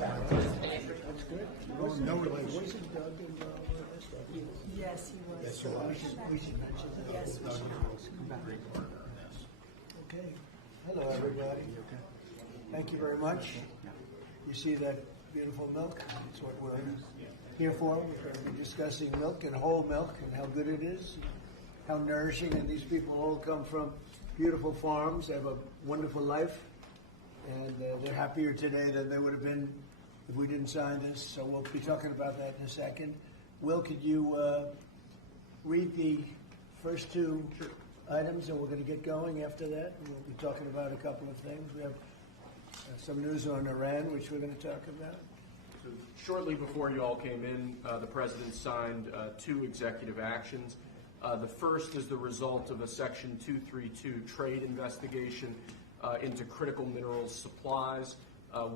That's good. No relation. Yes, he was. Yes, you are. We should mention that. Yes, we should. Okay. Hello, everybody. Thank you very much. You see that beautiful milk? That's what we're here for. We're going to be discussing milk and whole milk and how good it is, how nourishing. And these people all come from beautiful farms. They have a wonderful life. And they're happier today than they would have been if we didn't sign this. So we'll be talking about that in a second. Will, could you read the first two items, and we're going to get going after that. And we'll be talking about a couple of things. We have some news on Iran, which we're going to talk about. So shortly before you all came in, the President signed two executive actions. The first is the result of a Section 232 trade investigation into critical minerals supplies.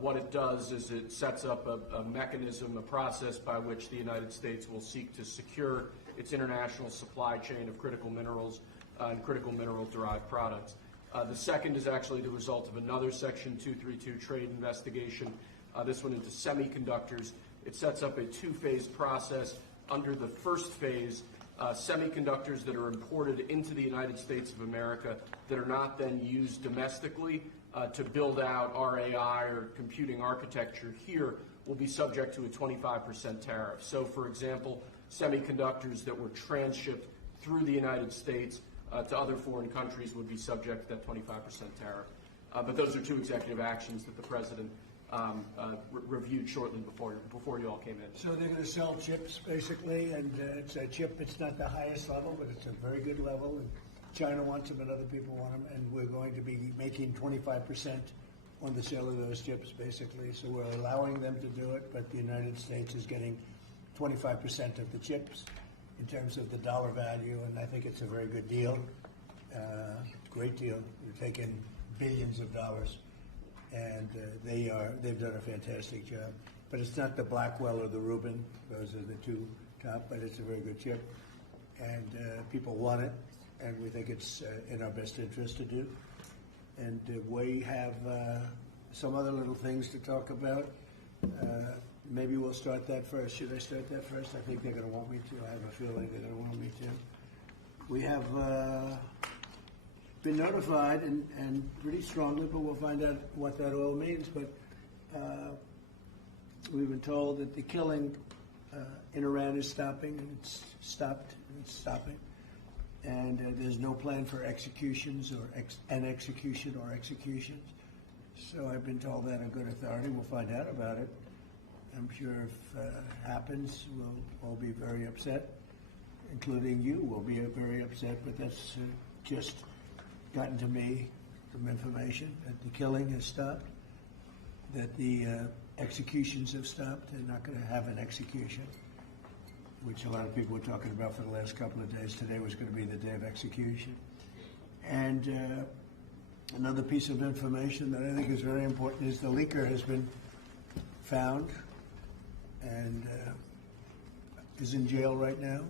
What it does is it sets up a mechanism, a process by which the United States will seek to secure its international supply chain of critical minerals and critical mineral-derived products. The second is actually the result of another Section 232 trade investigation, this one into semiconductors. It sets up a two-phase process. Under the first phase, semiconductors that are imported into the United States of America that are not then used domestically to build out RAI or computing architecture here will be subject to a 25% tariff. So, for example, semiconductors that were transshipped through the United States to other foreign countries would be subject to that 25% tariff. But those are two executive actions that the President reviewed shortly before you all came in. So they're going to sell chips, basically, and it's a chip. It's not the highest level, but it's a very good level. And China wants them, and other people want them, and we're going to be making 25% on the sale of those chips, basically. So we're allowing them to do it, but the United States is getting 25% of the chips in terms of the dollar value, and I think it's a very good deal, great deal. They're taking billions of dollars. And they've done a fantastic job. But it's not the Blackwell or the Rubin. Those are the two top, but it's a very good chip. And people want it, and we think it's in our best interest to do. And we have some other little things to talk about. Maybe we'll start that first. Should I start that first? I think they're going to want me to. I have a feeling they're going to want me to. We have been notified, and pretty strongly, but we'll find out what that all means. But we've been told that the killing in Iran is stopping, and it's stopped, and it's stopping. And there's no plan for executions or executions. So I've been told that on good authority. We'll find out about it. I'm sure if it happens, we'll all be very upset, including you will be very upset, but that's just gotten to me from information that the killing has stopped, that the executions have stopped. They're not going to have an execution, which a lot of people were talking about for the last couple of days. Today was going to be the day of execution. And another piece of information that I think is very important is the leaker has been found and is in jail right now.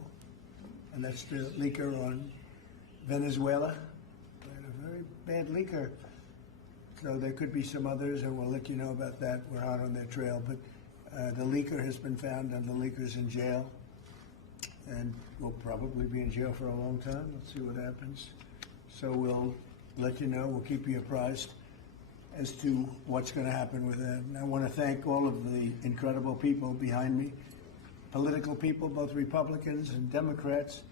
And that's the leaker on Venezuela. A very bad leaker. So there could be some others, and we'll let you know about that. We're out on their trail. But the leaker has been found, and the leaker's in jail. And will probably be in jail for a long time. Let's see what happens. So we'll let you know. We'll keep you apprised as to what's going to happen with that. And I want to thank all of the incredible people behind me, political people, both Republicans and Democrats,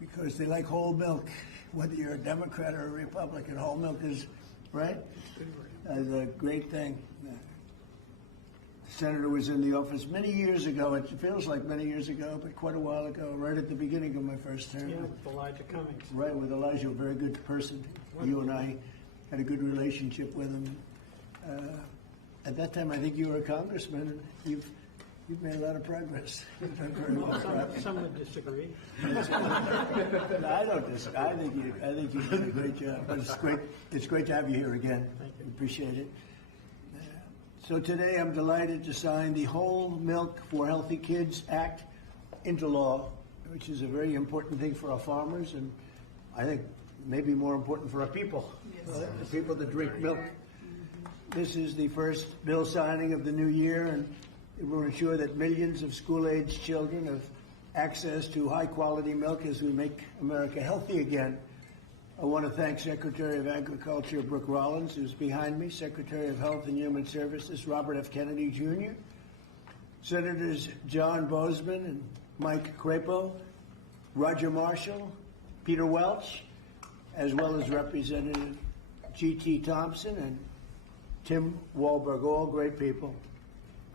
because they like whole milk. Whether you're a Democrat or a Republican, whole milk is, right? It's a great thing. The senator was in the office many years ago. It feels like many years ago, but quite a while ago, right at the beginning of my first term. Yeah, with Elijah Cummings. Right, with Elijah, a very good person. You and I had a good relationship with him. At that time, I think you were a congressman, and you've made a lot of progress. You've done very well. Some would disagree. I don't disagree. I think you did a great job. But it's great to have you here again. Thank you. Appreciate it. So today I'm delighted to sign the Whole Milk for Healthy Kids Act into law, which is a very important thing for our farmers, and I think maybe more important for our people, the people that drink milk. This is the first bill signing of the new year, and it will ensure that millions of school-aged children have access to high-quality milk as we make America healthy again. I want to thank Secretary of Agriculture Brooke Rollins, who's behind me, Secretary of Health and Human Services Robert F. Kennedy Jr., Senators John Boozman and Mike Crapo, Roger Marshall, Peter Welch, as well as Representative G.T. Thompson and Tim Walberg, all great people.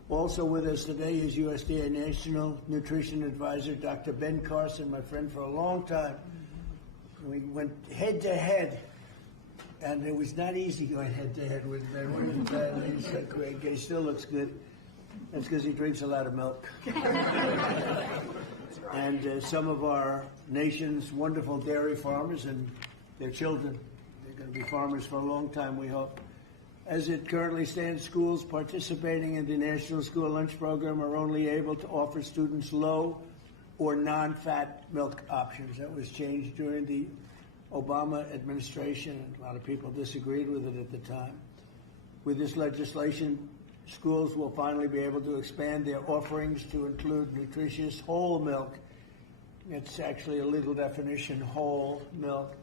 Also with us today is USDA National Nutrition Advisor Dr. Ben Carson, my friend for a long time. We went head to head, and it was not easy going head to head with Ben. He said, "Great, he still looks good." That's because he drinks a lot of milk. And some of our nation's wonderful dairy farmers and their children. They're going to be farmers for a long time, we hope. As it currently stands, schools participating in the National School Lunch Program are only able to offer students low or non-fat milk options. That was changed during the Obama administration, and a lot of people disagreed with it at the time. With this legislation, schools will finally be able to expand their offerings to include nutritious whole milk. It's actually a legal definition, whole milk,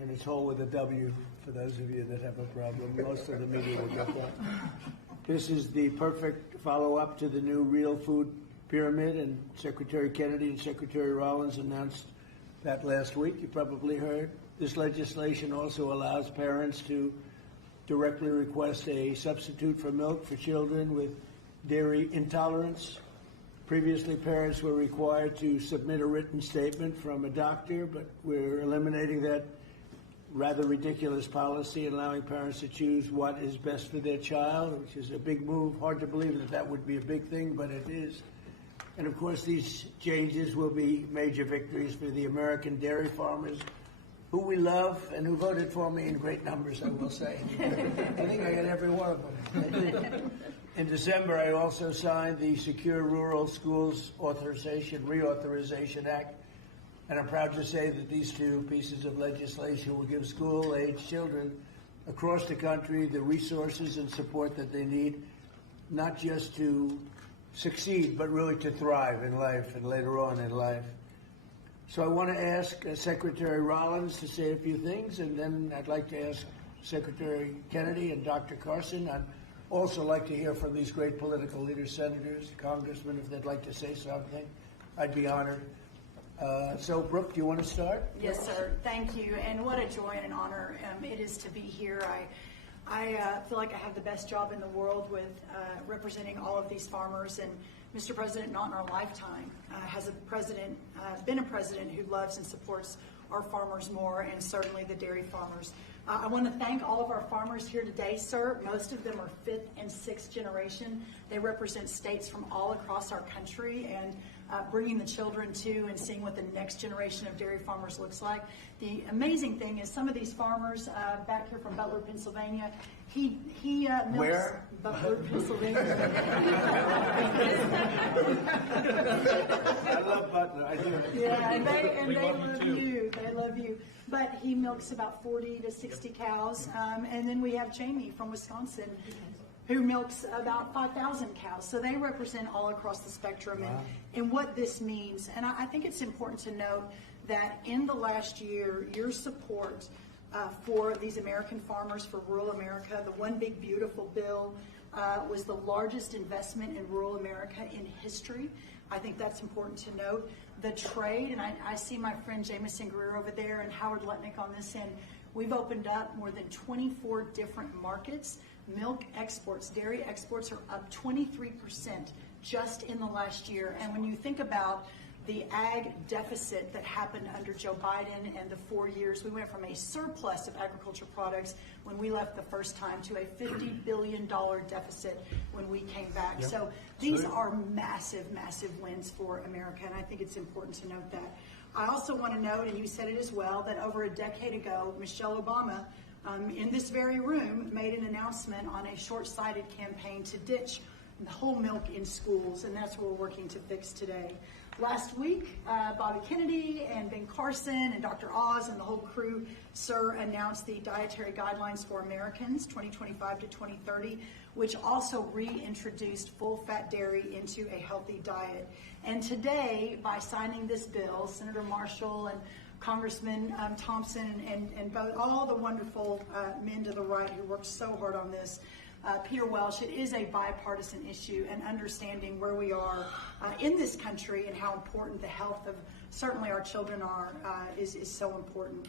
and it's whole with a W for those of you that have a problem. Most of the media will get that. This is the perfect follow-up to the new real food pyramid, and Secretary Kennedy and Secretary Rollins announced that last week. You probably heard. This legislation also allows parents to directly request a substitute for milk for children with dairy intolerance. Previously, parents were required to submit a written statement from a doctor, but we're eliminating that rather ridiculous policy, allowing parents to choose what is best for their child, which is a big move. Hard to believe that that would be a big thing, but it is. And of course, these changes will be major victories for the American dairy farmers, who we love and who voted for me in great numbers, I will say. I think I got every one of them. In December, I also signed the Secure Rural Schools Reauthorization Act, and I'm proud to say that these two pieces of legislation will give school-age children across the country the resources and support that they need, not just to succeed, but really to thrive in life and later on in life. So I want to ask Secretary Rollins to say a few things, and then I'd like to ask Secretary Kennedy and Dr. Carson. I'd also like to hear from these great political leaders, senators, congressmen, if they'd like to say something. I'd be honored. So, Brooke, do you want to start? Yes, sir. Thank you. And what a joy and an honor it is to be here. I feel like I have the best job in the world with representing all of these farmers. And Mr. President, not in our lifetime, has been a president who loves and supports our farmers more, and certainly the dairy farmers. I want to thank all of our farmers here today, sir. Most of them are 5th and 6th generation. They represent states from all across our country, and bringing the children to and seeing what the next generation of dairy farmers looks like. The amazing thing is some of these farmers back here from Butler, Pennsylvania, he milks. Where? Butler, Pennsylvania. I love Butler. I do. Yeah, and they love you. They love you. But he milks about 40 to 60 cows. And then we have Jamie from Wisconsin, who milks about 5,000 cows. So they represent all across the spectrum. Wow. And what this means. And I think it's important to note that in the last year, your support for these American farmers, for rural America, the One Big Beautiful bill was the largest investment in rural America in history. I think that's important to note. The trade, and I see my friend Jameson Greer over there and Howard Letnick on this end. We've opened up more than 24 different markets. Milk exports, dairy exports are up 23% just in the last year. And when you think about the ag deficit that happened under Joe Biden and the 4 years, we went from a surplus of agriculture products when we left the first time to a $50 billion deficit when we came back. Yep. So these are massive, massive wins for America, and I think it's important to note that. I also want to note, and you said it as well, that over a decade ago, Michelle Obama, in this very room, made an announcement on a short-sighted campaign to ditch whole milk in schools, and that's what we're working to fix today. Last week, Bobby Kennedy and Ben Carson and Dr. Oz and the whole crew, sir, announced the Dietary Guidelines for Americans 2025 to 2030, which also reintroduced full-fat dairy into a healthy diet. And today, by signing this bill, Senator Marshall and Congressman Thompson and both, all the wonderful men to the right who worked so hard on this, Peter Welsh, it is a bipartisan issue, and understanding where we are in this country and how important the health of certainly our children are is so important.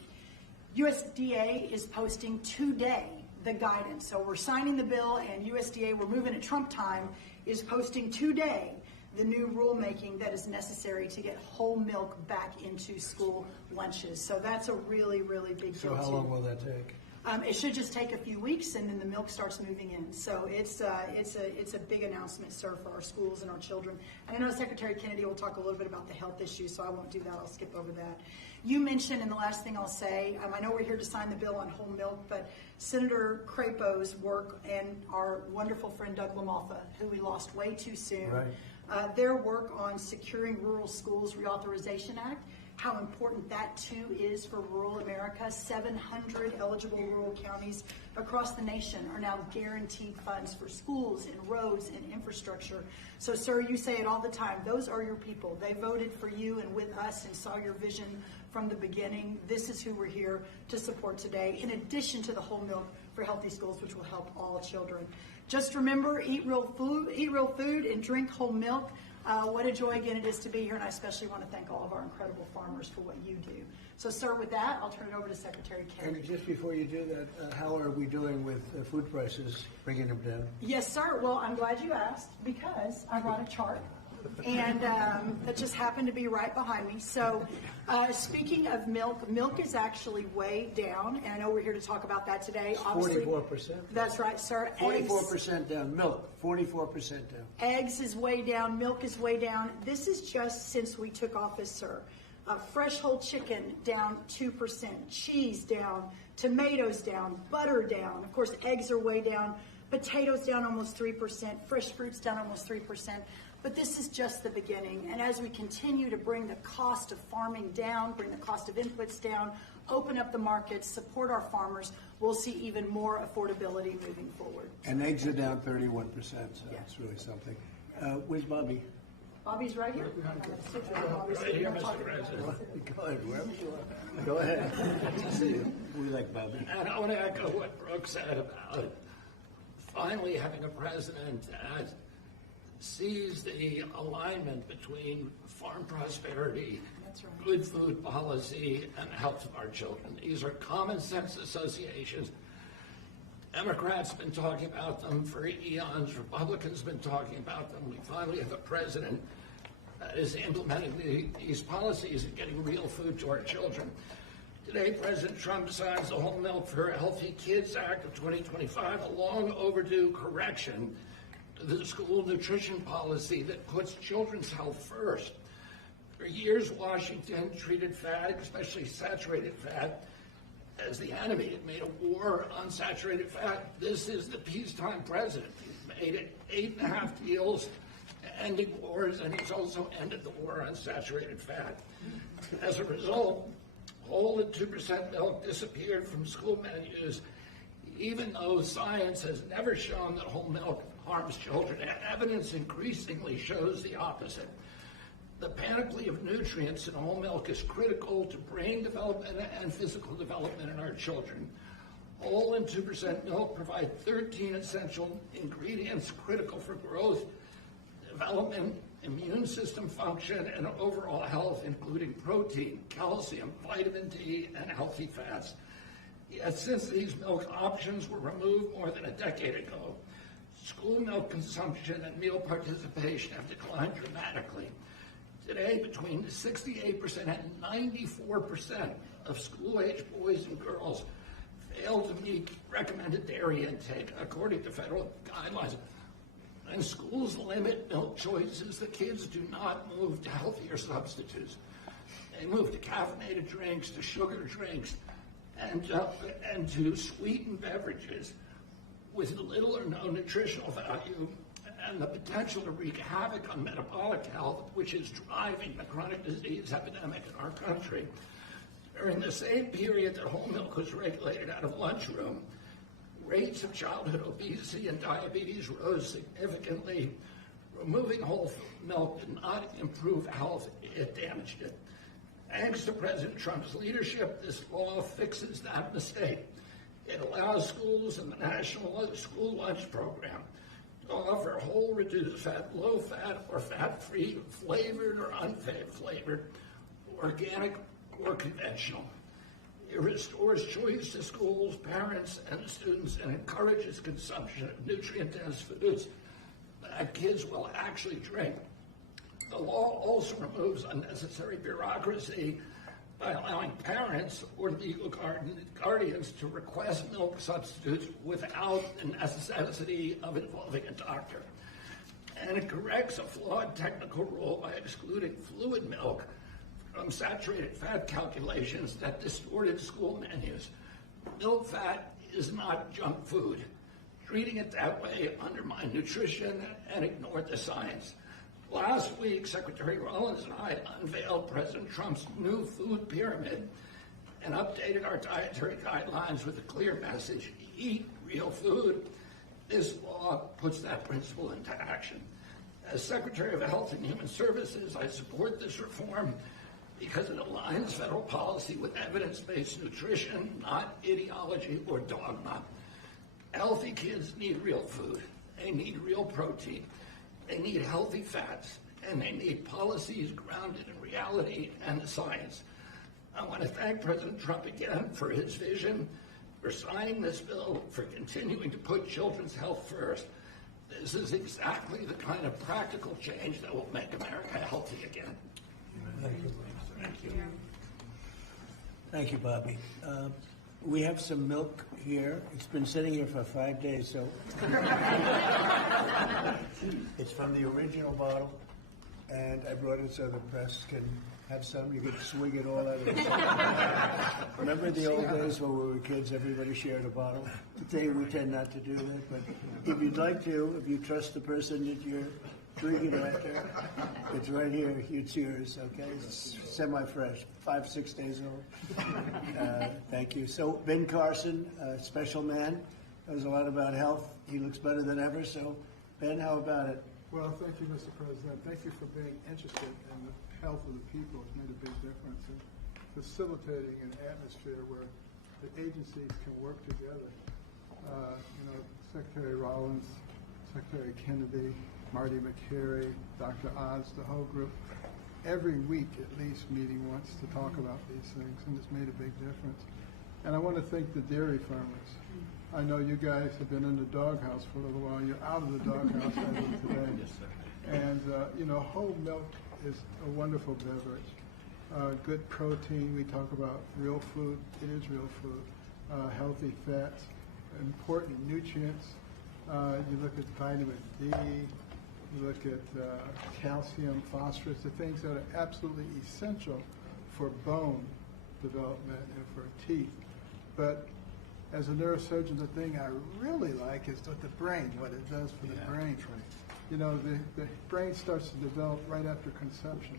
USDA is posting today the guidance. So we're signing the bill, and USDA, we're moving at Trump time, is posting today the new rulemaking that is necessary to get whole milk back into school lunches. So that's a really, really big deal. So how long will that take? It should just take a few weeks, and then the milk starts moving in. So it's a big announcement, sir, for our schools and our children. And I know Secretary Kennedy will talk a little bit about the health issues, so I won't do that. I'll skip over that. You mentioned, and the last thing I'll say, I know we're here to sign the bill on whole milk, but Senator Crapo's work and our wonderful friend Doug LaMalfa, who we lost way too soon, right. Their work on securing Rural Schools Reauthorization Act, how important that too is for rural America. 700 eligible rural counties across the nation are now guaranteed funds for schools and roads and infrastructure. So, sir, you say it all the time. Those are your people. They voted for you and with us and saw your vision from the beginning. This is who we're here to support today, in addition to the whole milk for healthy schools, which will help all children. Just remember, eat real food and drink whole milk. What a joy again it is to be here, and I especially want to thank all of our incredible farmers for what you do. So, sir, with that, I'll turn it over to Secretary Kennedy. And just before you do that, how are we doing with food prices, bringing them down? Yes, sir. Well, I'm glad you asked, because I brought a chart, and that just happened to be right behind me. So, speaking of milk, milk is actually way down, and I know we're here to talk about that today. Obviously, 44%. That's right, sir. 44% down. Milk, 44% down. Eggs is way down. Milk is way down. This is just since we took office, sir. Fresh whole chicken down 2%. Cheese down. Tomatoes down. Butter down. Of course, eggs are way down. Potatoes down almost 3%. Fresh fruits down almost 3%. But this is just the beginning. And as we continue to bring the cost of farming down, bring the cost of inputs down, open up the markets, support our farmers, we'll see even more affordability moving forward. And eggs are down 31%, so that's really something. Where's Bobby? Bobby's right here. Right here, Mr. President. Go ahead, wherever you are. Go ahead. Good to see you. We like Bobby. And I want to echo what Brooke said about finally having a president that sees the alignment between farm prosperity, That's right. good food policy, and health of our children. These are common sense associations. Democrats have been talking about them for eons. Republicans have been talking about them. We finally have a president that is implementing these policies and getting real food to our children. Today, President Trump signs the Whole Milk for Healthy Kids Act of 2025, a long overdue correction to the school nutrition policy that puts children's health first. For years, Washington treated fat, especially saturated fat, as the enemy. It made a war on saturated fat. This is the peacetime president. He's made it 8.5 deals ending wars, and he's also ended the war on saturated fat. As a result, whole and 2% milk disappeared from school menus, even though science has never shown that whole milk harms children. Evidence increasingly shows the opposite. The panoply of nutrients in whole milk is critical to brain development and physical development in our children. Whole and 2% milk provide 13 essential ingredients critical for growth, development, immune system function, and overall health, including protein, calcium, vitamin D, and healthy fats. Yet since these milk options were removed more than a decade ago, school milk consumption and meal participation have declined dramatically. Today, between 68% and 94% of school-age boys and girls fail to meet recommended dairy intake, according to federal guidelines. And schools limit milk choices. The kids do not move to healthier substitutes. They move to caffeinated drinks, to sugar drinks, and to sweetened beverages with little or no nutritional value and the potential to wreak havoc on metabolic health, which is driving the chronic disease epidemic in our country. During the same period that whole milk was regulated out of lunchroom, rates of childhood obesity and diabetes rose significantly. Removing whole milk did not improve health, it damaged it. Thanks to President Trump's leadership, this law fixes that mistake. It allows schools in the National School Lunch Program to offer whole, reduced fat, low fat, or fat-free, flavored or unflavored, organic or conventional. It restores choice to schools, parents, and students, and encourages consumption of nutrient-dense foods that kids will actually drink. The law also removes unnecessary bureaucracy by allowing parents or legal guardians to request milk substitutes without the necessity of involving a doctor. And it corrects a flawed technical rule by excluding fluid milk from saturated fat calculations that distorted school menus. Milk fat is not junk food. Treating it that way undermined nutrition and ignored the science. Last week, Secretary Rollins and I unveiled President Trump's new food pyramid and updated our dietary guidelines with a clear message: eat real food. This law puts that principle into action. As Secretary of Health and Human Services, I support this reform because it aligns federal policy with evidence-based nutrition, not ideology or dogma. Healthy kids need real food. They need real protein. They need healthy fats, and they need policies grounded in reality and the science. I want to thank President Trump again for his vision, for signing this bill, for continuing to put children's health first. This is exactly the kind of practical change that will make America healthy again. Thank you. Thank you. Thank you, Bobby. We have some milk here. It's been sitting here for 5 days, so it's from the original bottle, and I brought it so the press can have some. You can swig it all out of it. Remember the old days when we were kids, everybody shared a bottle? Today we tend not to do that, but if you'd like to, if you trust the person that you're drinking after, it's right here. It's yours, okay? It's semi-fresh, 5-6 days old. Thank you. So Ben Carson, special man, knows a lot about health. He looks better than ever. So Ben, how about it? Well, thank you, Mr. President. Thank you for being interested in the health of the people. It's made a big difference in facilitating an atmosphere where the agencies can work together. Secretary Rollins, Secretary Kennedy, Marty McCary, Dr. Oz, the whole group, every week at least meeting once to talk about these things, and it's made a big difference. And I want to thank the dairy farmers. I know you guys have been in the doghouse for a little while. You're out of the doghouse as of today. Yes, sir. And, whole milk is a wonderful beverage. Good protein. We talk about real food. It is real food. Healthy fats, important nutrients. You look at vitamin D. You look at calcium, phosphorus, the things that are absolutely essential for bone development and for teeth. But as a neurosurgeon, the thing I really like is with the brain, what it does for the brain. You know, the brain starts to develop right after conception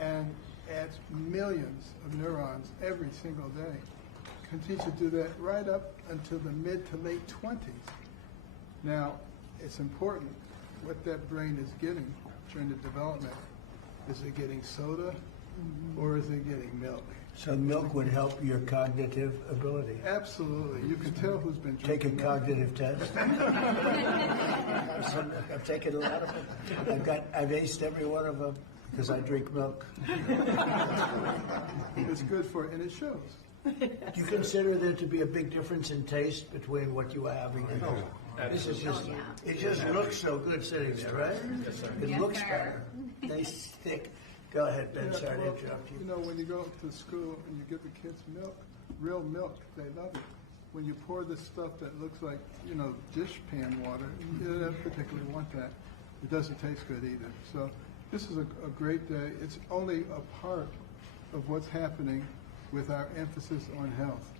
and adds millions of neurons every single day. Continues to do that right up until the mid to late 20s. Now, it's important what that brain is getting during the development. Is it getting soda or is it getting milk? So milk would help your cognitive ability. Absolutely. You can tell who's been Take a drinking cognitive test. I've taken a lot of them. I've aced every one of them because I drink milk. It's good for it, and it shows. Do you consider there to be a big difference in taste between what you are having and this is just, it just looks so good sitting there, right? Yes, sir. It looks better. Tastes thick. Go ahead, Ben. Sorry to interrupt you. You know, when you go to school and you give the kids milk, real milk, they love it. When you pour this stuff that looks like, dish pan water, you don't particularly want that. It doesn't taste good either. So this is a great day. It's only a part of what's happening with our emphasis on health.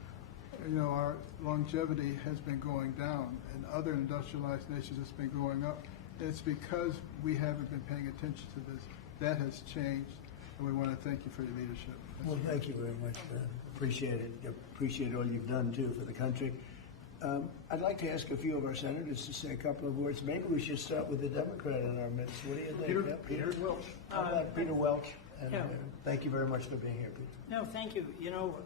Our longevity has been going down. In other industrialized nations, it's been going up. It's because we haven't been paying attention to this. That has changed, and we want to thank you for your leadership. Well, thank you very much, man. Appreciate it. Appreciate all you've done, too, for the country. I'd like to ask a few of our senators to say a couple of words. Maybe we should start with the Democrat in our midst. What do you think? Peter Welch. How about Peter Welch? And, Yeah. thank you very much for being here, Peter. No, thank you. You know,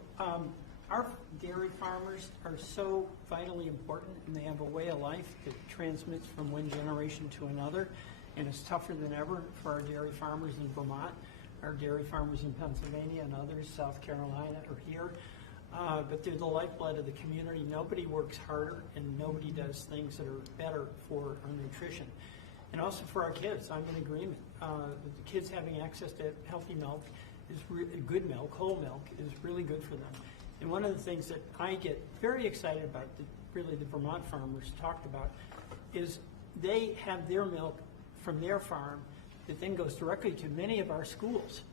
our dairy farmers are so vitally important, and they have a way of life that transmits from one generation to another, and it's tougher than ever for our dairy farmers in Vermont, our dairy farmers in Pennsylvania and others, South Carolina, are here. But they're the lifeblood of the community. Nobody works harder, and nobody does things that are better for our nutrition. And also for our kids, I'm in agreement. The kids having access to healthy milk is good milk, whole milk, is really good for them. And one of the things that I get very excited about, that really the Vermont farmers talked about, is they have their milk from their farm that then goes directly to many of our schools.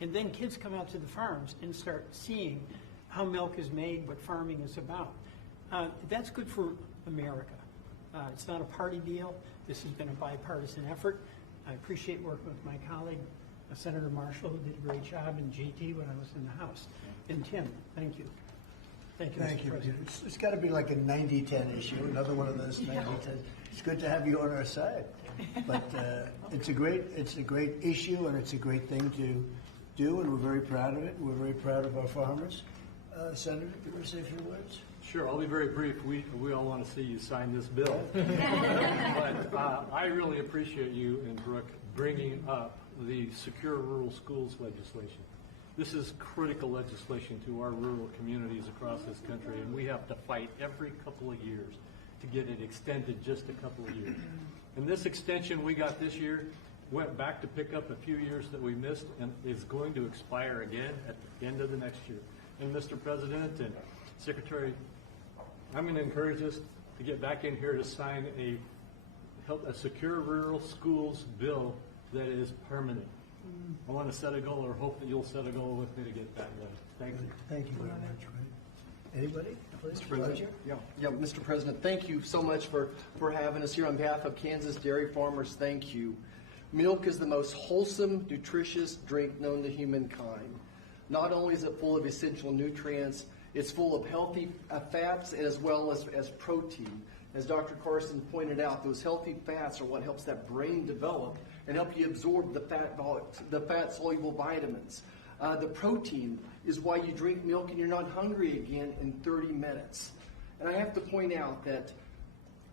And then kids come out to the farms and start seeing how milk is made, what farming is about. That's good for America. It's not a party deal. This has been a bipartisan effort. I appreciate working with my colleague, Senator Marshall, who did a great job, and GT when I was in the House. And Tim, thank you. Thank you, Thank Mr. you. President. It's got to be like a 90-10 issue, another one of those 90-10. It's good to have you on our side. But it's a great issue, and it's a great thing to do, and we're very proud of it. We're very proud of our farmers. Senator, do you want to say a few words? Sure, I'll be very brief. We all want to see you sign this bill. But I really appreciate you and Brooke bringing up the Secure Rural Schools legislation. This is critical legislation to our rural communities across this country, and we have to fight every couple of years to get it extended just a couple of years. And this extension we got this year went back to pick up a few years that we missed and is going to expire again at the end of the next year. And Mr. President and Secretary, I'm going to encourage us to get back in here to sign a Secure Rural Schools bill that is permanent. I want to set a goal, or hope that you'll set a goal with me to get that done. Thank you. Thank you very much. Anybody? Please, Mr. President. Yeah, Mr. President, thank you so much for having us here on behalf of Kansas dairy farmers. Thank you. Milk is the most wholesome, nutritious drink known to humankind. Not only is it full of essential nutrients, it's full of healthy fats as well as protein. As Dr. Carson pointed out, those healthy fats are what helps that brain develop and help you absorb the fat-soluble vitamins. The protein is why you drink milk and you're not hungry again in 30 minutes. And I have to point out that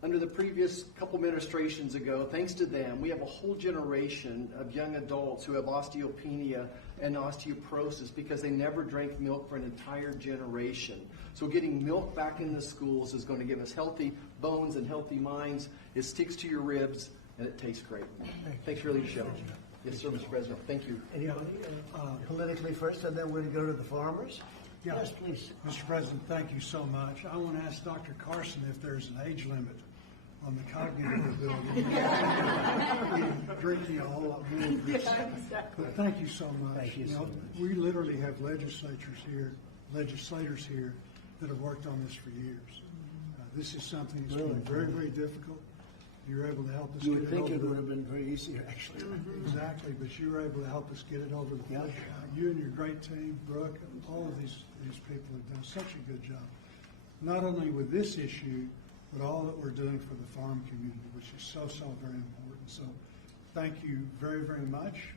under the previous couple administrations ago, thanks to them, we have a whole generation of young adults who have osteopenia and osteoporosis because they never drank milk for an entire generation. So getting milk back in the schools is going to give us healthy bones and healthy minds. It sticks to your ribs, and it tastes great. Thanks for your leadership. Yes, sir, Mr. President. Thank you. Anybody? Politically first, and then we're going to go to the farmers. Yeah. Yes, please. Mr. President, thank you so much. I want to ask Dr. Carson if there's an age limit on the cognitive ability. Drinking a whole lot more of this. But thank you so much. Thank you so much. We literally have legislators here that have worked on this for years. This is something that's been very, very difficult. You're able to help us You get would it think over it the would have been very easy, actually. Exactly, but you were able to help us get it over the finish line. You and your great team, Brooke, and all of these people have done such a good job. Not only with this issue, but all that we're doing for the farm community, which is so, so very important. So thank you very, very much.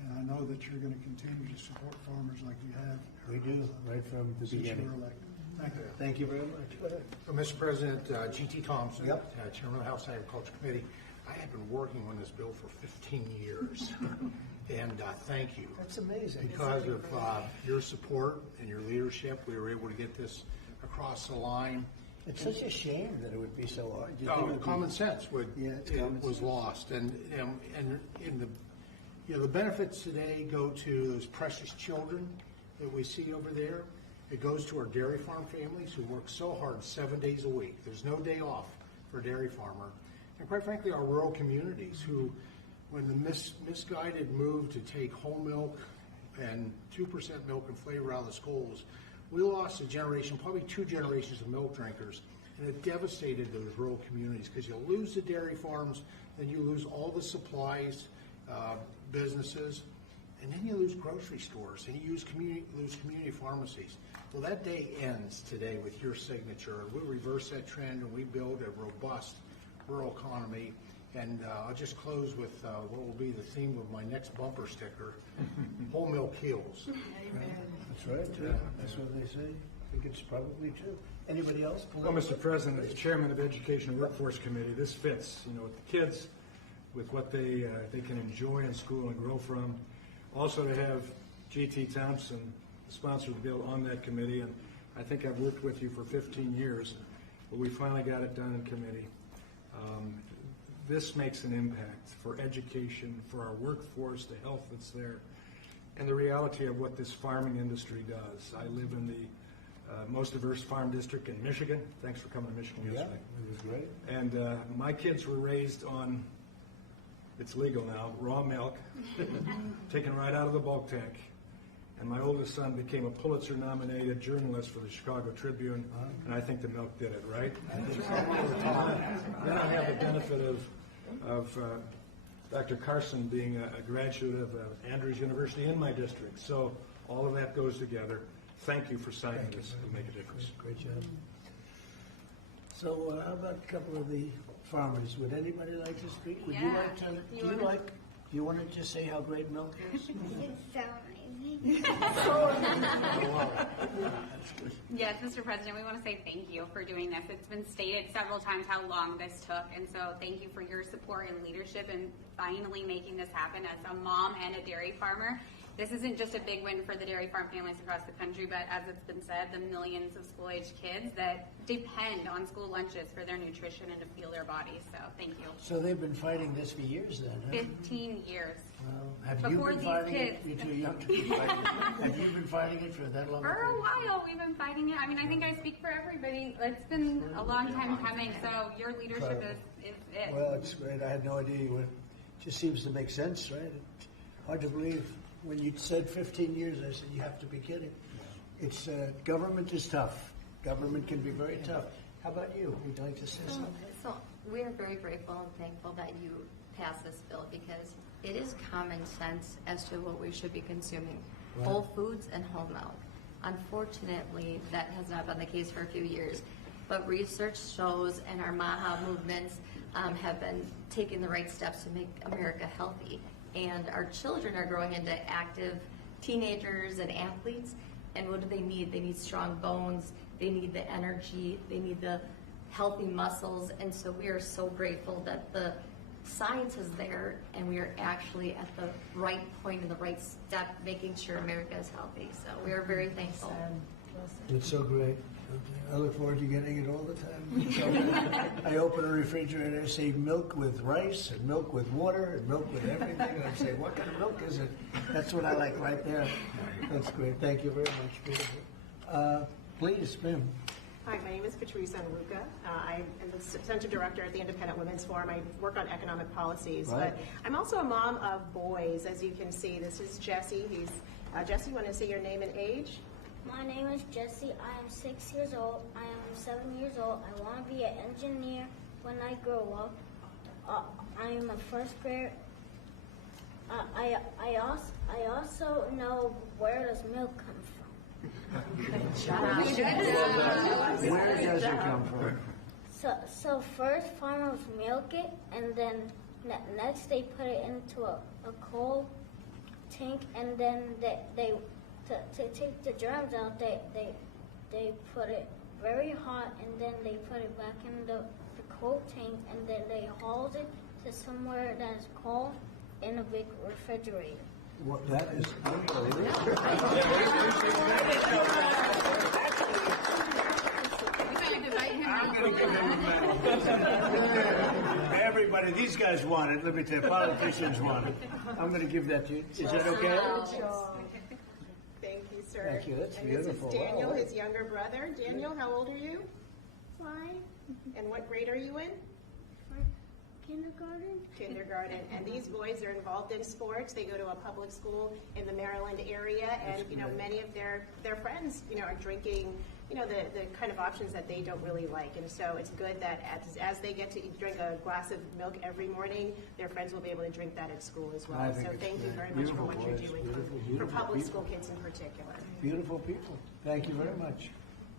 And I know that you're going to continue to support farmers like you have. We do, right from the Since you beginning. were elected. Thank you. Thank you very much. Go ahead. Mr. President, G.T. Thompson, Yep. Chairman of the House Agriculture Committee. I have been working on this bill for 15 years, and thank you. That's amazing. Because of your support and your leadership, we were able to get this across the line. It's such a shame that it would be so hard. You think it would be- Common sense was lost, and in the benefits today go to those precious children that we see over there. It goes to our dairy farm families who work so hard 7 days a week. There's no day off for a dairy farmer. And quite frankly, our rural communities who, when the misguided move to take whole milk and 2% milk and flavor out of the schools, we lost a generation, probably 2 generations of milk drinkers. and it devastated those rural communities because you lose the dairy farms, then you lose all the supplies, businesses, and then you lose grocery stores, and you lose community pharmacies. Well, that day ends today with your signature. We'll reverse that trend, and we build a robust rural economy. And I'll just close with what will be the theme of my next bumper sticker: whole milk heals. That's right, yeah. That's what they say. I think it's probably true. Anybody else? Well, Mr. President, as Chairman of Education and Workforce Committee, this fits, with the kids, with what they can enjoy in school and grow from. Also to have G.T. Thompson, the sponsor of the bill, on that committee, and I think I've worked with you for 15 years, but we finally got it done in committee. This makes an impact for education, for our workforce, the health that's there, and the reality of what this farming industry does. I live in the most diverse farm district in Michigan. Thanks for coming to Michigan yesterday. Yeah, it was great. And my kids were raised on, it's legal now, raw milk, taken right out of the bulk tank. And my oldest son became a Pulitzer-nominated journalist for the Chicago Tribune, and I think the milk did it, right? Then I have the benefit of Dr. Carson being a graduate of Andrews University in my district. So all of that goes together. Thank you for signing this. It'll make a difference. Great job. So how about a couple of the farmers? Would anybody like to speak? Would you Yeah. like to? Do you want to just say how great milk is? It's so amazing. Yes, Mr. President, we want to say thank you for doing this. It's been stated several times how long this took, and so thank you for your support and leadership in finally making this happen. As a mom and a dairy farmer, this isn't just a big win for the dairy farm families across the country, but as it's been said, the millions of school-aged kids that depend on school lunches for their nutrition and to fuel their bodies. So thank you. So they've been fighting this for years then, huh? 15 years. Well, have Before you been these fighting kids. it? You're too young to be fighting it. Have you been fighting it for that long? For a while, we've been fighting it. I mean, I think I speak for everybody. It's been a long time coming, so your leadership is it. Well, it's great. I had no idea you would. Just seems to make sense, right? It's hard to believe. When you said 15 years, I said, you have to be kidding. It's government is tough. Government can be very tough. How about you? Would you like to say something? So we are very grateful and thankful that you passed this bill because it is common sense as to what we should be consuming. Right. Whole foods and whole milk. Unfortunately, that has not been the case for a few years. But research shows and our MAHA movements have been taking the right steps to make America healthy. And our children are growing into active teenagers and athletes. And what do they need? They need strong bones. They need the energy. They need the healthy muscles. And so we are so grateful that the science is there and we are actually at the right point in the right step, making sure America is healthy. So we are very thankful. It's so great. I look forward to getting it all the time. I open a refrigerator, I see milk with rice and milk with water and milk with everything. And I say, what kind of milk is it? That's what I like right there. That's great. Thank you very much. Beautiful. Please, ma'am. Hi, my name is Patrice Anruca. I am the Center Director at the Independent Women's Forum. I work on economic policies, Right. but I'm also a mom of boys. As you can see, this is Jesse. Jesse, you want to say your name and age? My name is Jesse. I am 6 years old. I am 7 years old. I want to be an engineer when I grow up. I am a first grader. I also know where does milk come from. Where does it come from? So first farmers milk it, and then next they put it into a cold tank, and then they to take the germs out, they put it very hot, and then they put it back in the cold tank, and then they hauled it to somewhere that is cold in a big refrigerator. What, that is unbelievable. Everybody, these guys want it. Let me tell you, politicians want it. I'm going to give that to you. Is that okay? Thank you, sir. Thank you. That's and beautiful. This is Daniel, Wow. his younger brother. Daniel, how old are you? 5. And what grade are you in? Kindergarten. Kindergarten. And these boys are involved in sports. They go to a public school in the Maryland area, and many of their friends, are drinking, the kind of options that they don't really like. And so it's good that as they get to drink a glass of milk every morning, their friends will be able to drink that at school as well. I think So it's thank you great. very much for Beautiful what you're boys. doing for Beautiful public people. school kids in particular. Beautiful people. Thank you very much.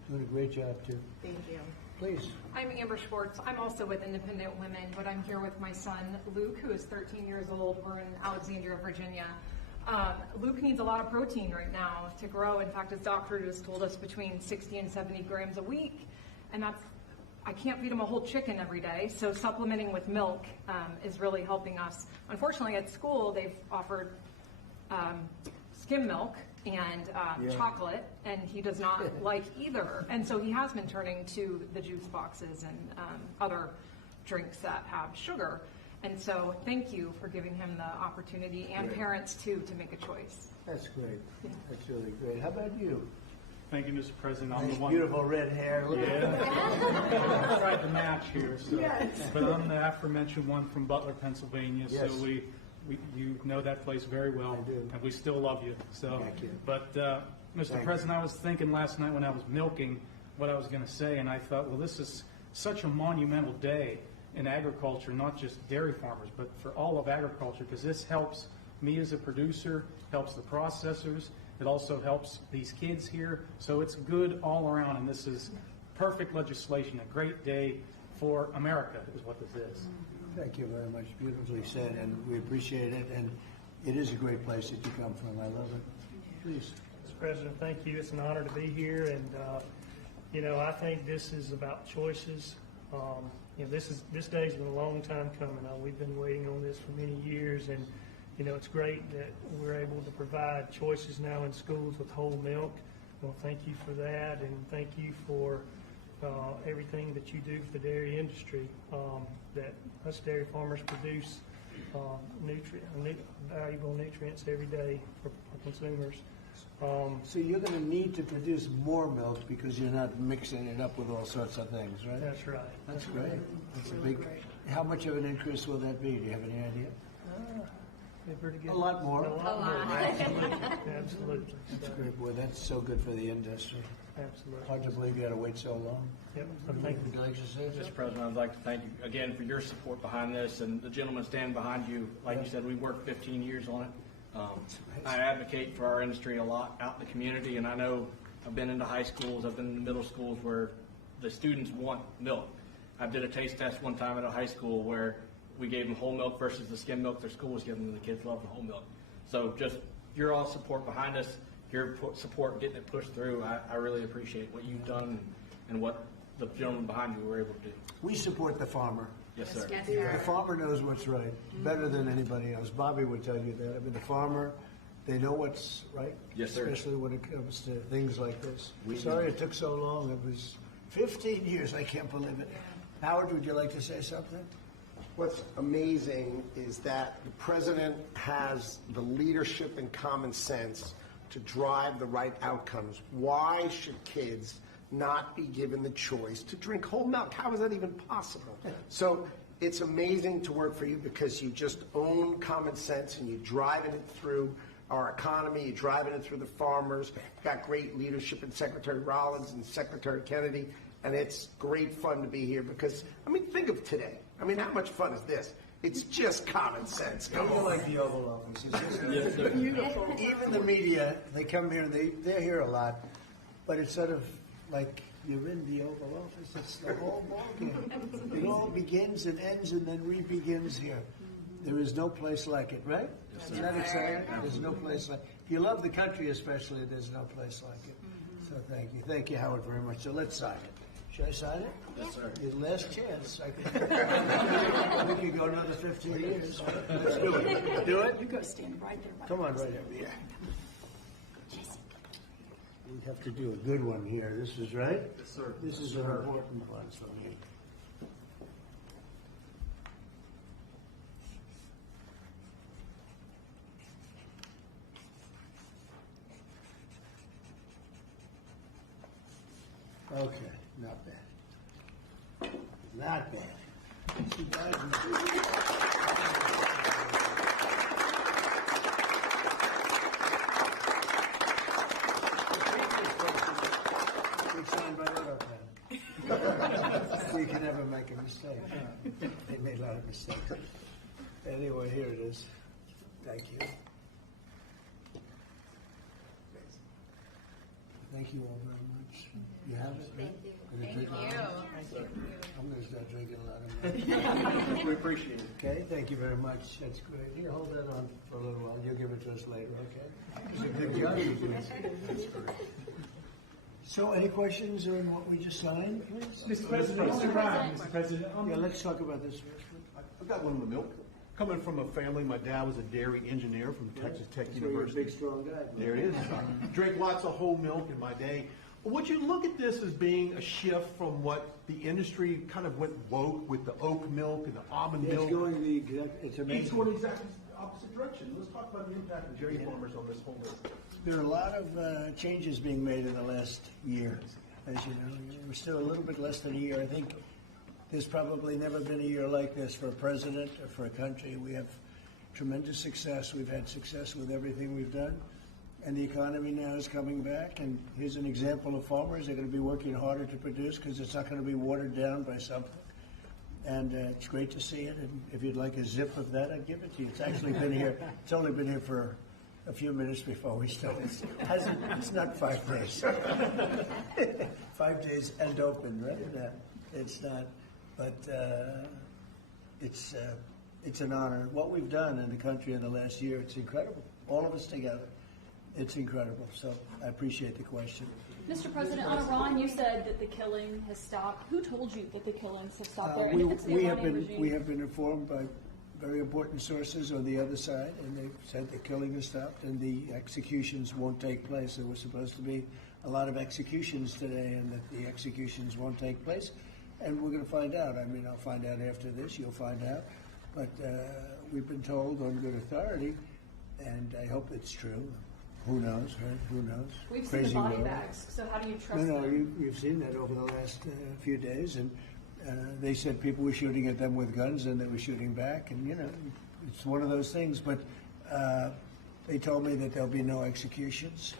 Doing a great job, too. Thank you. Please. I'm Amber Schwartz. I'm also with Independent Women, but I'm here with my son, Luke, who is 13 years old. We're in Alexandria, Virginia. Luke needs a lot of protein right now to grow. In fact, his doctor just told us between 60 and 70 grams a week. And I can't feed him a whole chicken every day, so supplementing with milk is really helping us. Unfortunately, at school, they've offered skim milk and chocolate, and he does not like either. And so he has been turning to the juice boxes and other drinks that have sugar. And so thank you for giving him the opportunity, and parents too, to make a choice. That's great. That's really great. How about you? Thank you, Mr. President. I'm Nice, the one. beautiful red hair. Look at that. I tried to match here, so. Yes. But I'm the aforementioned one from Butler, Pennsylvania. Yes. So you know that place very well, I do. and we still love you. So, Thank you. But Mr. Thank President, I was thinking last night when I was milking what I was going to say, and I thought, well, this is such a monumental day in agriculture, not just dairy farmers, but for all of agriculture, because this helps me as a producer, helps the processors. It also helps these kids here. So it's good all around, and this is perfect legislation, a great day for America is what this is. Thank you very much. Beautifully said, and we appreciate it. And it is a great place that you come from. I love it. Please. Mr. President, thank you. It's an honor to be here, and I think this is about choices. This day's been a long time coming. We've been waiting on this for many years, and it's great that we're able to provide choices now in schools with whole milk. Well, thank you for that, and thank you for everything that you do for the dairy industry. That us dairy farmers produce valuable nutrients every day for consumers. So you're going to need to produce more milk because you're not mixing it up with all sorts of things, right? That's right. That's great. That's a big. How much of an increase will that be? Do you have any idea? Pretty good. A lot more. A lot more. Absolutely. Absolutely. That's great, boy. That's so good for the industry. Absolutely. Hard to believe you had to wait so long. Yep. Thank you. Would you like to say Mr. President, I'd like to thank you again for your support behind this, and the gentleman standing behind you. Like you said, we worked 15 years on it. I advocate for our industry a lot out in the community, and I know I've been into high schools, I've been in middle schools where the students want milk. I did a taste test one time at a high school where we gave them whole milk versus the skim milk their school was giving them. The kids love the whole milk. So just your all support behind us, your support getting it pushed through, I really appreciate what you've done and what the gentleman behind you were able to do. We support the farmer. Yes, sir. Yes, sir. The farmer knows what's right, better than anybody else. Bobby would tell you that. I mean, the farmer, they know what's right. Yes, sir. Especially when it comes to things like this. Sorry it took so long. It was 15 years. I can't believe it. Howard, would you like to say something? What's amazing is that the president has the leadership and common sense to drive the right outcomes. Why should kids not be given the choice to drink whole milk? How is that even possible? So it's amazing to work for you because you just own common sense and you're driving it through our economy, you're driving it through the farmers. You've got great leadership in Secretary Rollins and Secretary Kennedy, and it's great fun to be here because, I mean, think of today. I mean, how much fun is this? It's just common sense. Come on. Like the Oval Office. Yes, sir. Beautiful. Even the media, they come here and they're here a lot, but it's sort of like you're in the Oval Office. It's the whole ballgame. It all begins and ends and then re-begins here. There is no place like it, right? Isn't that exciting? There's no place like it. If you love the country especially, there's no place like it. So thank you. Thank you, Howard, very much. So let's sign it. Should I sign it? Yes, sir. Your last chance. We could go another 15 years. Let's do it. Do it? You go stand right there. Come on, right over here. We have to do a good one here. This is right? Yes, sir. This is an important one for me. Okay, not bad. Not bad. See, guys, we sign mistake. Huh? They made a lot of mistakes. Anyway, here it is. Thank you. Thank you all very much. You have it? Thank you. Thank you. I'm going to start drinking a lot of milk. We appreciate it. Okay, thank you very much. That's great. You hold that on for a little while. You'll give it to us later, okay? It's a good job you did. That's great. So, any questions on what we just signed, please? Mr. President, Mr. President. Yeah, let's talk about this first. I've got one with milk. Coming from a family, my dad was a dairy engineer from Texas Tech So you're a University. big, strong guy. There it is. Drink lots of whole milk in my day. Would you look at this as being a shift from what the industry kind of went woke with the oat milk and the almond It's milk? going the exact, it's amazing. It's going exactly the opposite direction. Let's talk about the impact of dairy farmers on this whole list. There are a lot of changes being made in the last year, as you know. We're still a little bit less than a year. I think there's probably never been a year like this for a president or for a country. We have tremendous success. We've had success with everything we've done. And the economy now is coming back. And here's an example of farmers. They're going to be working harder to produce because it's not going to be watered down by something. And it's great to see it. And if you'd like a zip of that, I'd give it to you. It's actually been here. It's only been here for a few minutes before we started. It's not 5 days. 5 days and open, right? It's not. But it's an honor. What we've done in the country in the last year, it's incredible. All of us together. It's incredible. So I appreciate the question. Mr. President, on Iran, you said that the killing has stopped. Who told you that the killings have stopped there? And if it's the we Iranian regime? have been informed by very important sources on the other side, and they've said the killing has stopped and the executions won't take place. There was supposed to be a lot of executions today, and that the executions won't take place. And we're going to find out. I mean, I'll find out after this. You'll find out. But we've been told on good authority, and I hope it's true. Who knows, right? Who knows? We've seen the body bags, so how do you trust them? You've seen that over the last few days, and they said people were shooting at them with guns, and they were shooting back, and, you know, it's one of those things. But they told me that there'll be no executions,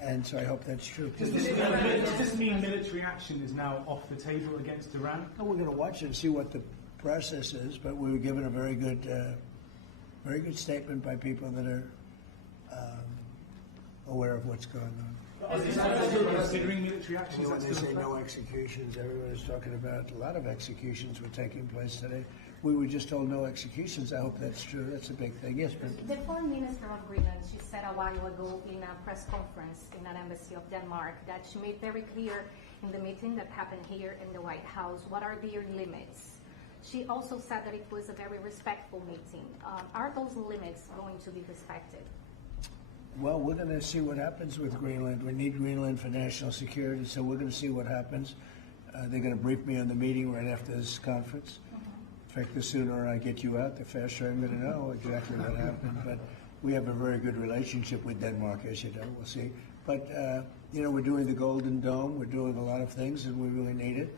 and so I hope that's true. Does this mean military action is now off the table against Iran? No, we're going to watch it and see what the process is, but we were given a very good statement by people that are aware of what's going on. Considering military action? When they say no executions, everyone is talking about a lot of executions were taking place today. We were just told no executions. I hope that's true. That's a big thing. Yes, but The Foreign Minister of Greenland, she said a while ago in a press conference in an embassy of Denmark that she made very clear in the meeting that happened here in the White House what are their limits. She also said that it was a very respectful meeting. Are those limits going to be respected? well, we're going to see what happens with Greenland. We need Greenland for national security, so we're going to see what happens. They're going to brief me on the meeting right after this conference. In fact, the sooner I get you out, the faster I'm going to know exactly what happened. But we have a very good relationship with Denmark, as you know. We'll see. But, you know, we're doing the Golden Dome. We're doing a lot of things, and we really need it.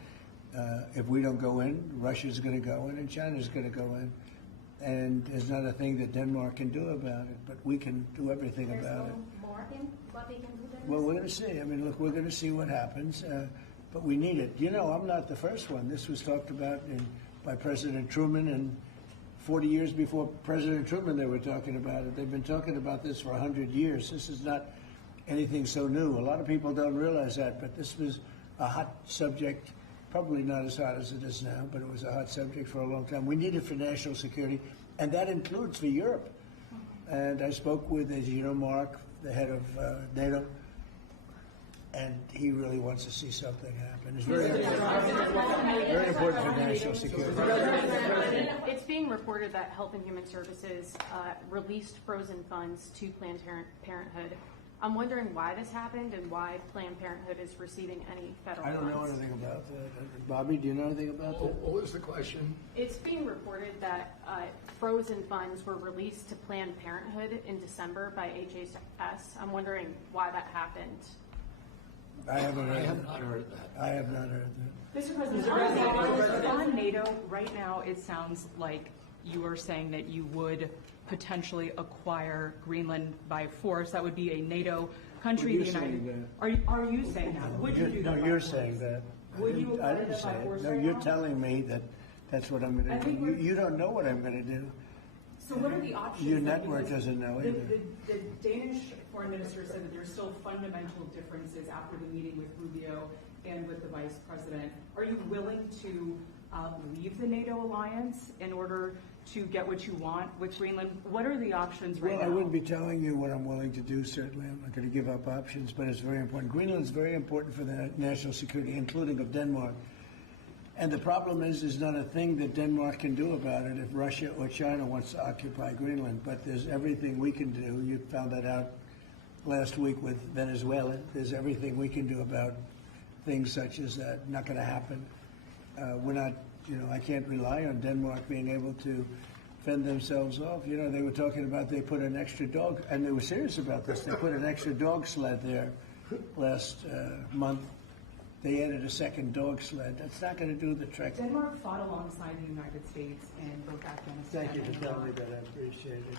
If we don't go in, Russia's going to go in, and China's going to go in. And there's not a thing that Denmark can do about it, but we can do everything about it. More in what they can do there? Well, we're going to see. I mean, look, we're going to see what happens, but we need it. You know, I'm not the first one. This was talked about by President Truman, and 40 years before President Truman, they were talking about it. They've been talking about this for 100 years. This is not anything so new. A lot of people don't realize that, but this was a hot subject. Probably not as hot as it is now, but it was a hot subject for a long time. We need it for national security, and that includes for Europe. And I spoke with, as you know, Mark, the head of NATO, and he really wants to see something happen. It's very important for national security. It's being reported that Health and Human Services released frozen funds to Planned Parenthood. I'm wondering why this happened and why Planned Parenthood is receiving any federal funds. I don't know anything about that. Bobby, do you know anything about that? What was the question? It's being reported that frozen funds were released to Planned Parenthood in December by HHS. I'm wondering why that happened. I haven't heard that. I have not heard that. Mr. President, on NATO, right now it sounds like you are saying that you would potentially acquire Greenland by force. That would be a NATO country. Well, you're saying that. Are you saying that? Would you do No, that by you're force? saying that. Would you I acquire didn't that by say it. force No, right you're now? telling me that That's what I'm going to do. You don't know what I'm going to do. So what are the options? Your network doesn't know either. The Danish foreign minister said that there's still fundamental differences after the meeting with Rubio and with the vice president. Are you willing to leave the NATO alliance in order to get what you want with Greenland? What are the options right now? Well, I wouldn't be telling you what I'm willing to do, certainly. I'm not going to give up options, but it's very important. Greenland's very important for the national security, including of Denmark. And the problem is not a thing that Denmark can do about it if Russia or China wants to occupy Greenland. But there's everything we can do. You found that out last week with Venezuela. There's everything we can do about things such as that. Not going to happen. We're not, I can't rely on Denmark being able to fend themselves off. They were talking about they put an extra dog, and they were serious about this. They put an extra dog sled there last month. They added a second dog sled. That's not going to do the trick. Denmark fought alongside the United States in both Afghanistan. Thank you for telling me that. I appreciate it.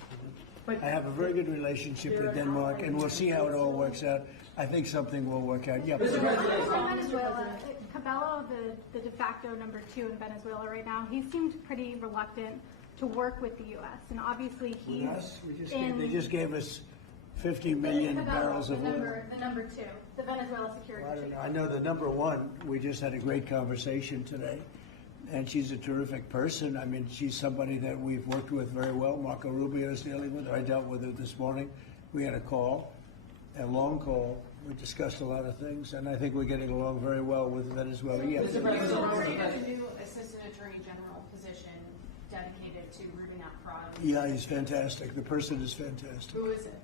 But I have a very good relationship with Denmark, and we'll see how it all works out. I think something will work out. Yeah. Venezuela, Cabello, the de facto number 2 in Venezuela right now, he seemed pretty reluctant to work with the U.S. And obviously he's they just gave us 50 million barrels of oil. The number 2, the Venezuela security chief. I know the number 1. We just had a great conversation today, and she's a terrific person. I mean, she's somebody that we've worked with very well. Marco Rubio is dealing with her. I dealt with her this morning. We had a long call. We discussed a lot of things, and I think we're getting along very well with Venezuela. Yeah. There's a new Assistant Attorney General position dedicated to rooting out fraud. Yeah, he's fantastic. The person is fantastic. Who is it?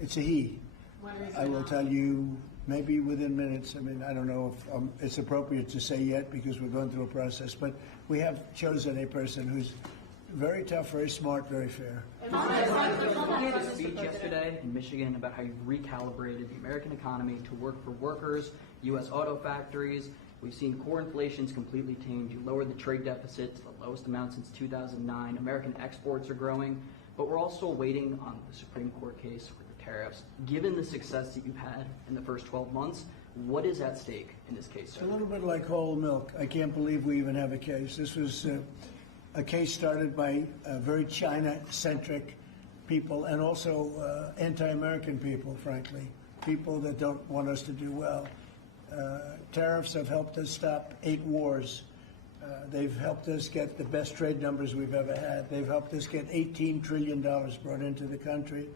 It's a he. When is I will tell you maybe within minutes. I mean, I don't know if it's appropriate to say yet because we're going through a process, but we have chosen a person who's very tough, very smart, very fair. You gave a speech yesterday in Michigan about how you've recalibrated the American economy to work for workers, U.S. auto factories. We've seen core inflation's completely tamed. You lowered the trade deficit to the lowest amount since 2009. American exports are growing, but we're all still waiting on the Supreme Court case for the tariffs. Given the success that you've had in the first 12 months, what is at stake in this case, sir? It's a little bit like whole milk. I can't believe we even have a case. This was a case started by very China-centric people and also anti-American people, frankly, people that don't want us to do well. Tariffs have helped us stop 8 wars. They've helped us get the best trade numbers we've ever had. They've helped us get $18 trillion brought into the country.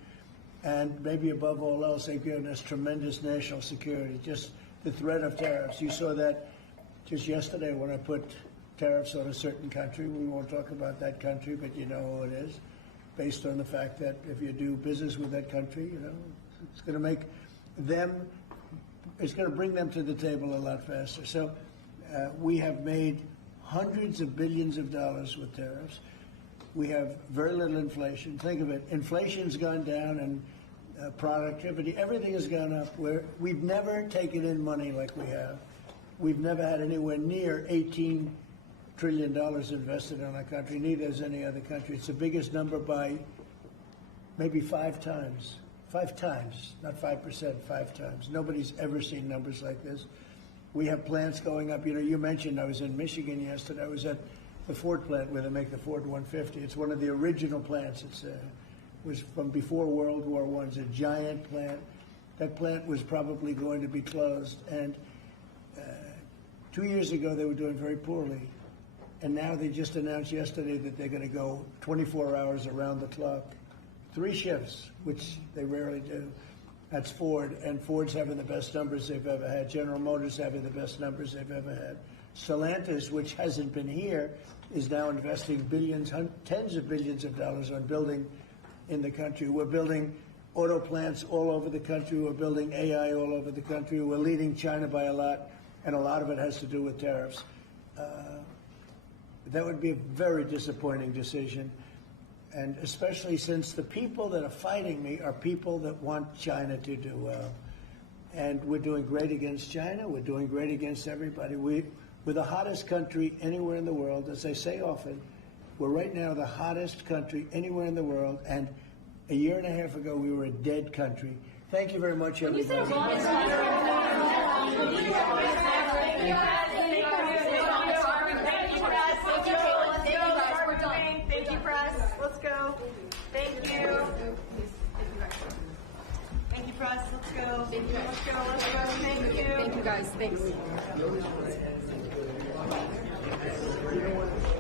And maybe above all else, they've given us tremendous national security, just the threat of tariffs. You saw that just yesterday when I put tariffs on a certain country. We won't talk about that country, but you know who it is, based on the fact that if you do business with that country, it's going to make them, it's going to bring them to the table a lot faster. So we have made hundreds of billions of dollars with tariffs. We have very little inflation. Think of it. Inflation's gone down and productivity, everything has gone up. We've never taken in money like we have. We've never had anywhere near $18 trillion invested in our country. Neither has any other country. It's the biggest number by maybe 5 times. 5 times, not 5%, 5 times. Nobody's ever seen numbers like this. We have plants going up. You mentioned I was in Michigan yesterday. I was at the Ford plant where they make the Ford 150. It's one of the original plants. It was from before World War I. It's a giant plant. That plant was probably going to be closed. And 2 years ago, they were doing very poorly. And now they just announced yesterday that they're going to go 24 hours around the clock. 3 shifts, which they rarely do. That's Ford, and Ford's having the best numbers they've ever had. General Motors having the best numbers they've ever had. Stellantis, which hasn't been here, is now investing billions, tens of billions of dollars on building in the country. We're building auto plants all over the country. We're building AI all over the country. We're leading China by a lot, and a lot of it has to do with tariffs. That would be a very disappointing decision, and especially since the people that are fighting me are people that want China to do well. And we're doing great against China. We're doing great against everybody. We're the hottest country anywhere in the world. As I say often, we're right now the hottest country anywhere in the world, and a year and a half ago we were a dead country. Thank you very much, everybody. Thank you. Let's go. Thank you. Thank you, guys. Thanks.